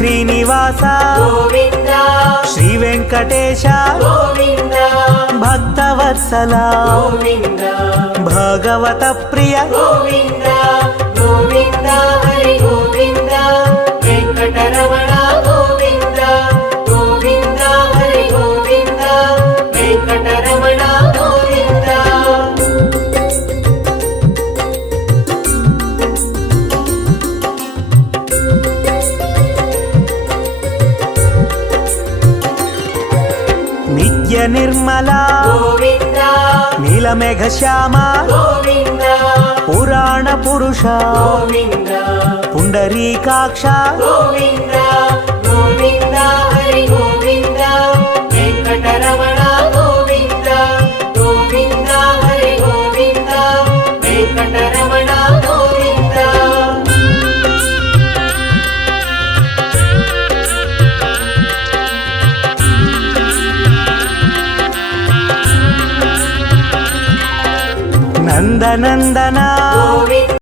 శ్రీనివాస గోవింద శ్రీ వెంకటేశ గోవింద భక్తవత్సల గోవింద భగవత ప్రియ గోవింద గోవింద హరి గోవింద వెంకటరమణ గోవింద గోవింద హరి గోవింద వెంకటరమణ గోవింద నిత్య నిర్మల గోవింద నీలమేఘ శ్యామ గోవింద పురాణ పురుష గోవింద పుండరీకాక్ష గోవింద గోవింద హరి గోవింద వెంకటరమణ గోవింద గోవింద హరి గోవింద వెంకటరమణ గోవింద నందనందన గోవింద